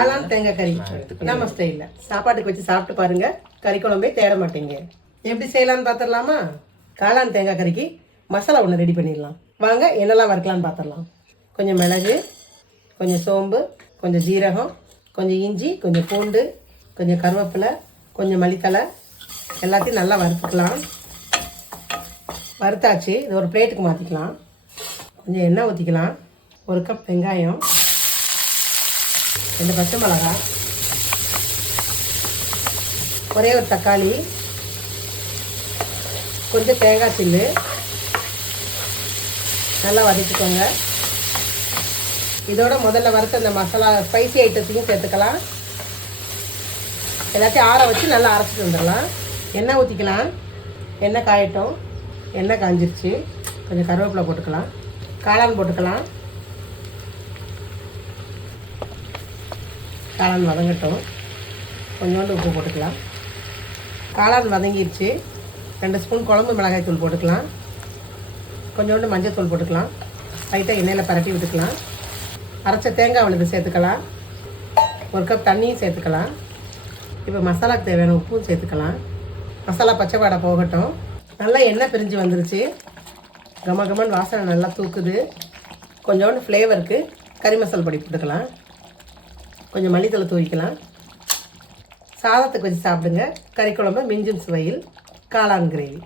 காளான் தேங்காய் கறி நம்ம ஸ்டைலில் சாப்பாட்டுக்கு வச்சு சாப்பிட்டு பாருங்க. கறி குழம்பே தேட மாட்டீங்க. எப்படி செய்யலாம்னு பார்த்துடலாமா? காளான் தேங்காய் கறிக்கு மசாலா ஒன்று ரெடி பண்ணிடலாம். வாங்க என்னெல்லாம் வறுக்கலான்னு பார்த்துடலாம். கொஞ்சம் மிளகு, கொஞ்சம் சோம்பு, கொஞ்சம் ஜீரகம், கொஞ்சம் இஞ்சி, கொஞ்சம் பூண்டு, கொஞ்சம் கருவேப்பிலை, கொஞ்சம் மல்லித்தலை எல்லாத்தையும் நல்லா வறுத்துக்கலாம். வறுத்தாச்சு. இது ஒரு பிளேட்டுக்கு மாற்றிக்கலாம். கொஞ்சம் எண்ணெய் ஊற்றிக்கலாம். 1 கப் வெங்காயம், 2 பச்சை மிளகாய், ஒரே ஒரு தக்காளி, கொஞ்சம் தேங்காய் சில்லு நல்லா வதக்கிக்கோங்க. இதோட முதல்ல வறுத்த அந்த மசாலா ஸ்பைசி ஐட்டத்தையும் சேர்த்துக்கலாம். எல்லாத்தையும் ஆற வச்சு நல்லா அரைச்சிட்டு வந்துடலாம். எண்ணெய் ஊற்றிக்கலாம். எண்ணெய் காயட்டும். எண்ணெய் காஞ்சிருச்சு. கொஞ்சம் கருவேப்பிலை போட்டுக்கலாம். காளான் போட்டுக்கலாம். காளான் வதங்கட்டும். கொஞ்சோண்டு உப்பு போட்டுக்கலாம். காளான் வதங்கிடுச்சு. 2 ஸ்பூன் குழம்பு மிளகாய் தூள் போட்டுக்கலாம். கொஞ்சோண்டு மஞ்சள் தூள் போட்டுக்கலாம். லைட்டாக எண்ணெயில் பரட்டி விட்டுக்கலாம். அரைச்ச தேங்காய் விழுது சேர்த்துக்கலாம். 1 கப் தண்ணியும் சேர்த்துக்கலாம். இப்போ மசாலாக்கு தேவையான உப்பும் சேர்த்துக்கலாம். மசாலா பச்சை வாடை போகட்டும். நல்லா எண்ணெய் பிரிஞ்சு வந்துருச்சு. கமகமன் வாசனை நல்லா தூக்குது. கொஞ்சோண்டு ஃப்ளேவருக்கு கறி மசாலா பொடி போட்டுக்கலாம். கொஞ்சம் மல்லித்தலை தூவிக்கலாம். சாதத்துக்கு வச்சு சாப்பிடுங்க. கறி குழம்பு மிஞ்சும் சுவையில் காளான் கிரேவி.